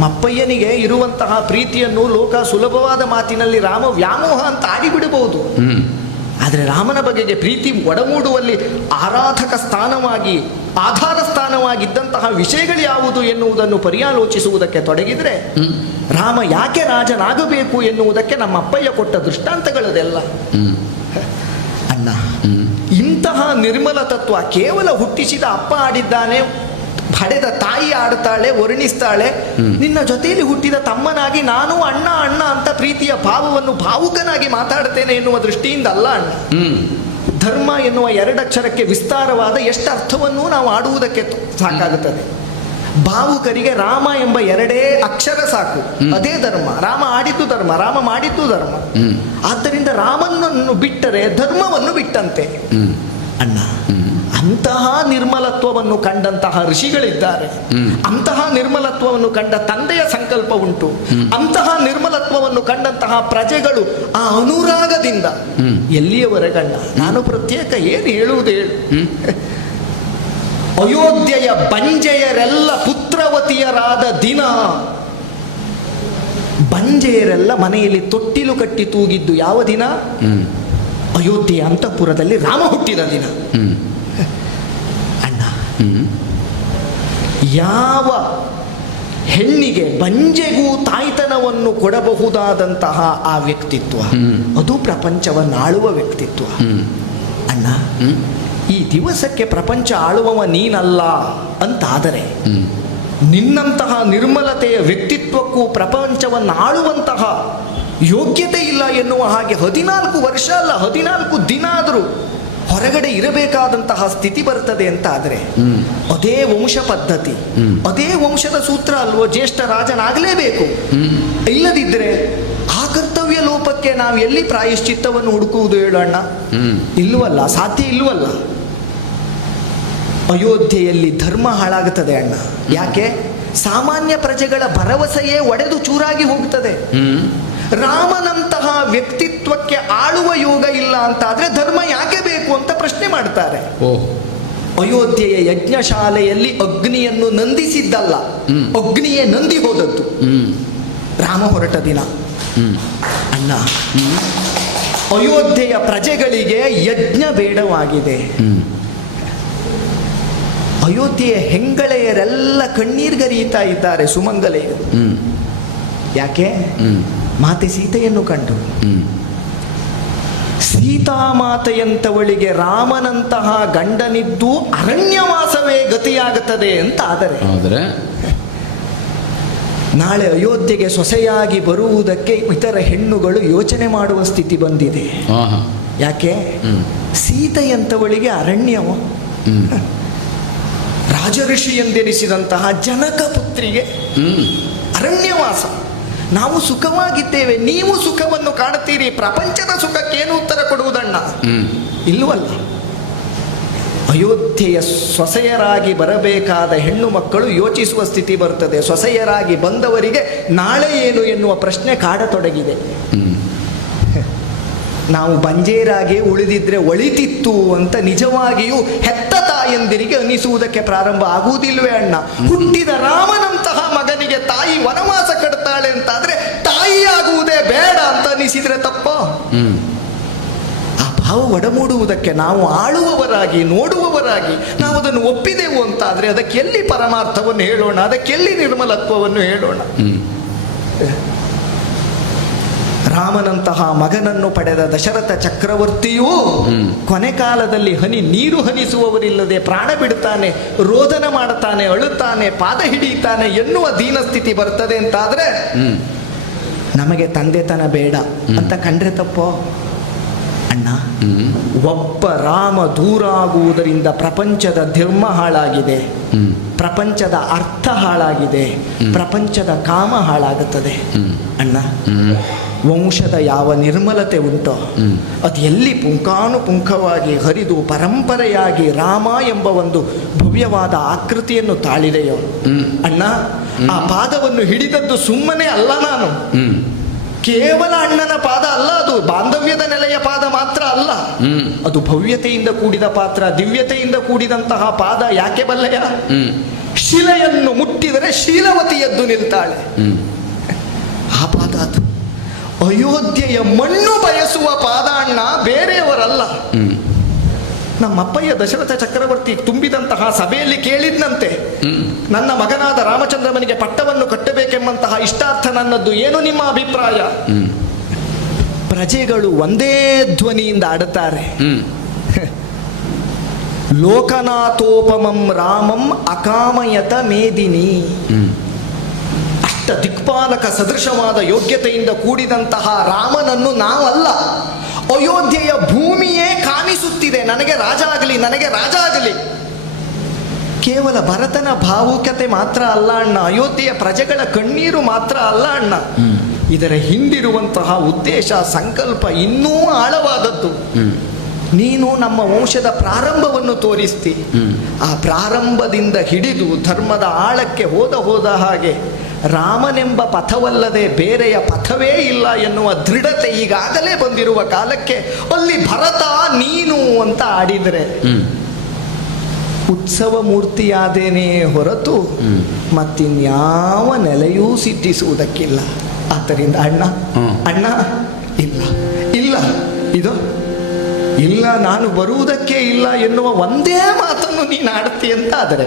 ನಮ್ಮಪ್ಪಯ್ಯನಿಗೆ ಇರುವಂತಹ ಪ್ರೀತಿಯನ್ನು ಲೋಕ ಸುಲಭವಾದ ಮಾತಿನಲ್ಲಿ ರಾಮ ವ್ಯಾಮೋಹ ಅಂತ ಆಡಿಬಿಡಬಹುದು. ಆದರೆ ರಾಮನ ಬಗೆಗೆ ಪ್ರೀತಿ ಒಡಮೂಡುವಲ್ಲಿ ಆರಾಧಕ ಸ್ಥಾನವಾಗಿ ಆಧಾರ ಸ್ಥಾನವಾಗಿದ್ದಂತಹ ವಿಷಯಗಳು ಯಾವುದು ಎನ್ನುವುದನ್ನು ಪರ್ಯಾಲೋಚಿಸುವುದಕ್ಕೆ ತೊಡಗಿದರೆ ರಾಮ ಯಾಕೆ ರಾಜನಾಗಬೇಕು ಎನ್ನುವುದಕ್ಕೆ ನಮ್ಮ ಅಪ್ಪಯ್ಯ ಕೊಟ್ಟ ದೃಷ್ಟಾಂತಗಳದೆಲ್ಲ. ಅಣ್ಣ, ಇಂತಹ ನಿರ್ಮಲ ತತ್ವ ಕೇವಲ ಹುಟ್ಟಿಸಿದ ಅಪ್ಪ ಆಡಿದ್ದಾನೆ, ಹಡೆದ ತಾಯಿ ಆಡ್ತಾಳೆ, ವರ್ಣಿಸ್ತಾಳೆ. ನಿನ್ನ ಜೊತೆಯಲ್ಲಿ ಹುಟ್ಟಿದ ತಮ್ಮನಾಗಿ ನಾನು ಅಣ್ಣ ಅಣ್ಣ ಅಂತ ಪ್ರೀತಿಯ ಭಾವವನ್ನು ಭಾವುಕನಾಗಿ ಮಾತಾಡ್ತೇನೆ ಎನ್ನುವ ದೃಷ್ಟಿಯಿಂದ ಅಲ್ಲ ಅಣ್ಣ. ಧರ್ಮ ಎನ್ನುವ ಎರಡಕ್ಷರಕ್ಕೆ ವಿಸ್ತಾರವಾದ ಎಷ್ಟು ಅರ್ಥವನ್ನೂ ನಾವು ಆಡುವುದಕ್ಕೆ ಸಾಕಾಗುತ್ತದೆ. ಭಾವುಕರಿಗೆ ರಾಮ ಎಂಬ ಎರಡೇ ಅಕ್ಷರ ಸಾಕು, ಅದೇ ಧರ್ಮ. ರಾಮ ಆಡಿದ್ದು ಧರ್ಮ, ರಾಮ ಮಾಡಿದ್ದು ಧರ್ಮ. ಆದ್ದರಿಂದ ರಾಮನನ್ನು ಬಿಟ್ಟರೆ ಧರ್ಮವನ್ನು ಬಿಟ್ಟಂತೆ ಅಣ್ಣ. ಅಂತಹ ನಿರ್ಮಲತ್ವವನ್ನು ಕಂಡಂತಹ ಋಷಿಗಳಿದ್ದಾರೆ, ಅಂತಹ ನಿರ್ಮಲತ್ವವನ್ನು ಕಂಡ ತಂದೆಯ ಸಂಕಲ್ಪ ಉಂಟು, ಅಂತಹ ನಿರ್ಮಲತ್ವವನ್ನು ಕಂಡಂತಹ ಪ್ರಜೆಗಳು ಆ ಅನುರಾಗದಿಂದ ಎಲ್ಲಿಯವರೆಗಣ್ಣ. ನಾನು ಪ್ರತ್ಯೇಕ ಏನು ಹೇಳುವುದು ಹೇಳು. ಅಯೋಧ್ಯೆಯ ಬಂಜೆಯರೆಲ್ಲ ಪುತ್ರವತಿಯರಾದ ದಿನ, ಬಂಜೆಯರೆಲ್ಲ ಮನೆಯಲ್ಲಿ ತೊಟ್ಟಿಲು ಕಟ್ಟಿ ತೂಗಿದ್ದು ಯಾವ ದಿನ? ಅಯೋಧ್ಯೆಯ ಅಂತಃಪುರದಲ್ಲಿ ರಾಮ ಹುಟ್ಟಿದ ದಿನ ಅಣ್ಣ. ಯಾವ ಹೆಣ್ಣಿಗೆ ಬಂಜೆಗೂ ತಾಯ್ತನವನ್ನು ಕೊಡಬಹುದಾದಂತಹ ಆ ವ್ಯಕ್ತಿತ್ವ, ಅದು ಪ್ರಪಂಚವನ್ನು ಆಳುವ ವ್ಯಕ್ತಿತ್ವ ಅಣ್ಣ. ಈ ದಿವಸಕ್ಕೆ ಪ್ರಪಂಚ ಆಳುವವ ನೀನಲ್ಲ ಅಂತಾದರೆ, ನಿನ್ನಂತಹ ನಿರ್ಮಲತೆಯ ವ್ಯಕ್ತಿತ್ವಕ್ಕೂ ಪ್ರಪಂಚವನ್ನು ಆಳುವಂತಹ ಯೋಗ್ಯತೆ ಇಲ್ಲ ಎನ್ನುವ ಹಾಗೆ 14 ವರ್ಷ ಅಲ್ಲ 14 ದಿನ ಆದರೂ ಹೊರಗಡೆ ಇರಬೇಕಾದಂತಹ ಸ್ಥಿತಿ ಬರ್ತದೆ ಅಂತ ಆದರೆ, ಅದೇ ವಂಶ ಪದ್ಧತಿ, ಅದೇ ವಂಶದ ಸೂತ್ರ ಅಲ್ವೋ, ಜ್ಯೇಷ್ಠ ರಾಜನಾಗಲೇಬೇಕು. ಇಲ್ಲದಿದ್ದರೆ ಆ ಕರ್ತವ್ಯ ಲೋಪಕ್ಕೆ ನಾವು ಎಲ್ಲಿ ಪ್ರಾಯಶ್ಚಿತ್ತವನ್ನು ಹುಡುಕುವುದು ಹೇಳೋಣ? ಇಲ್ವಲ್ಲ, ಸಾಧ್ಯ ಇಲ್ವಲ್ಲ. ಅಯೋಧ್ಯೆಯಲ್ಲಿ ಧರ್ಮ ಹಾಳಾಗುತ್ತದೆ ಅಣ್ಣ. ಯಾಕೆ? ಸಾಮಾನ್ಯ ಪ್ರಜೆಗಳ ಭರವಸೆಯೇ ಒಡೆದು ಚೂರಾಗಿ ಹೋಗ್ತದೆ. ರಾಮನಂತಹ ವ್ಯಕ್ತಿತ್ವಕ್ಕೆ ಆಳುವ ಯೋಗ ಇಲ್ಲ ಅಂತಾದ್ರೆ ಧರ್ಮ ಯಾಕೆ ಬೇಕು ಅಂತ ಪ್ರಶ್ನೆ ಮಾಡ್ತಾರೆ. ಅಯೋಧ್ಯೆಯ ಯಜ್ಞಶಾಲೆಯಲ್ಲಿ ಅಗ್ನಿಯನ್ನು ನಂದಿಸಿದ್ದಲ್ಲ, ಅಗ್ನಿಯೇ ನಂದಿ ಹೋದದ್ದು ರಾಮ ಹೊರಟ ದಿನ ಅಣ್ಣ. ಅಯೋಧ್ಯೆಯ ಪ್ರಜೆಗಳಿಗೆ ಯಜ್ಞ ಬೇಡವಾಗಿದೆ. ಅಯೋಧ್ಯೆಯ ಹೆಂಗಳೆಯರೆಲ್ಲ ಕಣ್ಣೀರ್ಗರೀತಾ ಇದ್ದಾರೆ, ಸುಮಂಗಲೆಯರು. ಯಾಕೆ? ಮಾತೆ ಸೀತೆಯನ್ನು ಕಂಡು. ಸೀತಾಮಾತೆಯಂತವಳಿಗೆ ರಾಮನಂತಹ ಗಂಡನಿದ್ದು ಅರಣ್ಯವಾಸವೇ ಗತಿಯಾಗುತ್ತದೆ ಅಂತ ಆದರೆ, ನಾಳೆ ಅಯೋಧ್ಯೆಗೆ ಸೊಸೆಯಾಗಿ ಬರುವುದಕ್ಕೆ ಇತರ ಹೆಣ್ಣುಗಳು ಯೋಚನೆ ಮಾಡುವ ಸ್ಥಿತಿ ಬಂದಿದೆ. ಯಾಕೆ? ಸೀತೆಯಂತವಳಿಗೆ ಅರಣ್ಯವ, ರಾಜಋಷಿ ಎಂದೆನಿಸಿದಂತಹ ಜನಕ ಪುತ್ರಿಗೆ ಅರಣ್ಯವಾಸ. ನಾವು ಸುಖವಾಗಿದ್ದೇವೆ, ನೀವು ಸುಖವನ್ನು ಕಾಣುತ್ತೀರಿ, ಪ್ರಪಂಚದ ಸುಖಕ್ಕೇನು ಉತ್ತರ ಕೊಡುವುದಣ್ಣ? ಇಲ್ಲವಲ್ಲ. ಅಯೋಧ್ಯೆಯ ಸೊಸೆಯರಾಗಿ ಬರಬೇಕಾದ ಹೆಣ್ಣು ಮಕ್ಕಳು ಯೋಚಿಸುವ ಸ್ಥಿತಿ ಬರ್ತದೆ. ಸೊಸೆಯರಾಗಿ ಬಂದವರಿಗೆ ನಾಳೆ ಏನು ಎನ್ನುವ ಪ್ರಶ್ನೆ ಕಾಡತೊಡಗಿದೆ. ನಾವು ಬಂಜೇರಾಗಿ ಉಳಿದಿದ್ರೆ ಒಳಿತಿತ್ತು ಅಂತ ನಿಜವಾಗಿಯೂ ಹೆತ್ತ ತಾಯಂದಿರಿಗೆ ಅನಿಸುವುದಕ್ಕೆ ಪ್ರಾರಂಭ ಆಗುವುದಿಲ್ವೇ ಅಣ್ಣ? ಹುಟ್ಟಿದ ರಾಮನಂತಹ ಮಗನಿಗೆ ತಾಯಿ ವನವಾಸ ಕಟ್ತಾಳೆ ಅಂತಾದ್ರೆ ತಾಯಿ ಆಗುವುದೇ ಬೇಡ ಅಂತ ಅನಿಸಿದ್ರೆ ತಪ್ಪ? ಆ ಭಾವ ಒಡಮೂಡುವುದಕ್ಕೆ ನಾವು ಆಳುವವರಾಗಿ ನೋಡುವವರಾಗಿ ನಾವು ಅದನ್ನು ಒಪ್ಪಿದೆವು ಅಂತಾದ್ರೆ ಅದಕ್ಕೆ ಎಲ್ಲಿ ಪರಮಾರ್ಥವನ್ನು ಹೇಳೋಣ? ಅದಕ್ಕೆ ಎಲ್ಲಿ ನಿರ್ಮಲತ್ವವನ್ನು ಹೇಳೋಣ? ರಾಮನಂತಹ ಮಗನನ್ನು ಪಡೆದ ದಶರಥ ಚಕ್ರವರ್ತಿಯೂ ಕೊನೆ ಕಾಲದಲ್ಲಿ ನೀರು ಹನಿಸುವವರಿಲ್ಲದೆ ಪ್ರಾಣ ಬಿಡುತ್ತಾನೆ, ರೋದನ ಮಾಡುತ್ತಾನೆ, ಅಳುತ್ತಾನೆ, ಪಾದ ಹಿಡಿಯುತ್ತಾನೆ ಎನ್ನುವ ದೀನಸ್ಥಿತಿ ಬರ್ತದೆ ಅಂತಾದ್ರೆ ನಮಗೆ ತಂದೆತನ ಬೇಡ ಅಂತ ಕಂಡ್ರೆ ತಪ್ಪೋ ಅಣ್ಣ? ಒಬ್ಬ ರಾಮ ದೂರ ಆಗುವುದರಿಂದ ಪ್ರಪಂಚದ ಧರ್ಮ ಹಾಳಾಗಿದೆ, ಪ್ರಪಂಚದ ಅರ್ಥ ಹಾಳಾಗಿದೆ, ಪ್ರಪಂಚದ ಕಾಮ ಹಾಳಾಗುತ್ತದೆ ಅಣ್ಣ. ವಂಶದ ಯಾವ ನಿರ್ಮಲತೆ ಉಂಟೋ ಅದು ಎಲ್ಲಿ ಪುಂಖಾನುಪುಂಖವಾಗಿ ಹರಿದು ಪರಂಪರೆಯಾಗಿ ರಾಮ ಎಂಬ ಒಂದು ಭವ್ಯವಾದ ಆಕೃತಿಯನ್ನು ತಾಳಿದೆಯೋ ಅಣ್ಣ, ಆ ಪಾದವನ್ನು ಹಿಡಿದದ್ದು ಸುಮ್ಮನೆ ಅಲ್ಲ. ನಾನು ಕೇವಲ ಅಣ್ಣನ ಪಾದ ಅಲ್ಲ, ಅದು ಬಾಂಧವ್ಯದ ನೆಲೆಯ ಪಾದ ಮಾತ್ರ ಅಲ್ಲ, ಅದು ಭವ್ಯತೆಯಿಂದ ಕೂಡಿದ ಪಾತ್ರ, ದಿವ್ಯತೆಯಿಂದ ಕೂಡಿದಂತಹ ಪಾದ. ಯಾಕೆ ಬಲ್ಲೆಯ? ಶಿಲೆಯನ್ನು ಮುಟ್ಟಿದರೆ ಶೀಲವತಿ ಎದ್ದು ನಿಲ್ತಾಳೆ. ಆ ಪಾದ ಅದು ಅಯೋಧ್ಯೆಯ ಮಣ್ಣು ಬಯಸುವ ಪಾದ ಅಣ್ಣ, ಬೇರೆಯವರಲ್ಲ. ನಮ್ಮಪ್ಪಯ್ಯ ದಶರಥ ಚಕ್ರವರ್ತಿ ತುಂಬಿದಂತಹ ಸಭೆಯಲ್ಲಿ ಕೇಳಿದ್ನಂತೆ, ನನ್ನ ಮಗನಾದ ರಾಮಚಂದ್ರನಿಗೆ ಪಟ್ಟವನ್ನು ಕಟ್ಟಬೇಕೆಂಬಂತಹ ಇಷ್ಟಾರ್ಥ ನನ್ನದ್ದು, ಏನು ನಿಮ್ಮ ಅಭಿಪ್ರಾಯ? ಪ್ರಜೆಗಳು ಒಂದೇ ಧ್ವನಿಯಿಂದ ಆಡುತ್ತಾರೆ, ಲೋಕನಾಥೋಪಮಂ ರಾಮಂ ಅಕಾಮಯತ ಮೇದಿನಿ. ಅಷ್ಟ ದಿಕ್ಪಾಲಕ ಸದೃಶವಾದ ಯೋಗ್ಯತೆಯಿಂದ ಕೂಡಿದಂತಹ ರಾಮನನ್ನು ನಾವಲ್ಲ, ಅಯೋಧ್ಯೆಯ ಭೂಮಿಯೇ ಕಾಣಿಸುತ್ತಿದೆ ನನಗೆ ರಾಜ ಆಗಲಿ, ನನಗೆ ರಾಜ ಆಗಲಿ. ಕೇವಲ ಭರತನ ಭಾವುಕತೆ ಮಾತ್ರ ಅಲ್ಲ ಅಣ್ಣ, ಅಯೋಧ್ಯೆಯ ಪ್ರಜೆಗಳ ಕಣ್ಣೀರು ಮಾತ್ರ ಅಲ್ಲ ಅಣ್ಣ. ಇದರ ಹಿಂದಿರುವಂತಹ ಉದ್ದೇಶ, ಸಂಕಲ್ಪ ಇನ್ನೂ ಆಳವಾದದ್ದು. ನೀನು ನಮ್ಮ ವಂಶದ ಪ್ರಾರಂಭವನ್ನು ತೋರಿಸ್ತಿ, ಆ ಪ್ರಾರಂಭದಿಂದ ಹಿಡಿದು ಧರ್ಮದ ಆಳಕ್ಕೆ ಹೋದ ಹಾಗೆ ರಾಮನೆಂಬ ಪಥವಲ್ಲದೆ ಬೇರೆಯ ಪಥವೇ ಇಲ್ಲ ಎನ್ನುವ ದೃಢತೆ ಈಗಾಗಲೇ ಬಂದಿರುವ ಕಾಲಕ್ಕೆ ಅಲ್ಲಿ ಭರತ ನೀನು ಅಂತ ಆಡಿದರೆ ಉತ್ಸವ ಮೂರ್ತಿಯಾದೇನೇ ಹೊರತು ಮತ್ತಿನ್ಯಾವ ನೆಲೆಯೂ ಸಿದ್ಧಿಸುವುದಕ್ಕಿಲ್ಲ. ಆದ್ದರಿಂದ ಅಣ್ಣ ಅಣ್ಣ ಇಲ್ಲ ಇಲ್ಲ ಇದು ಇಲ್ಲ, ನಾನು ಬರುವುದಕ್ಕೆ ಇಲ್ಲ ಎನ್ನುವ ಒಂದೇ ಮಾತನ್ನು ನೀನು ಆಡ್ತಿ ಅಂತ ಆದರೆ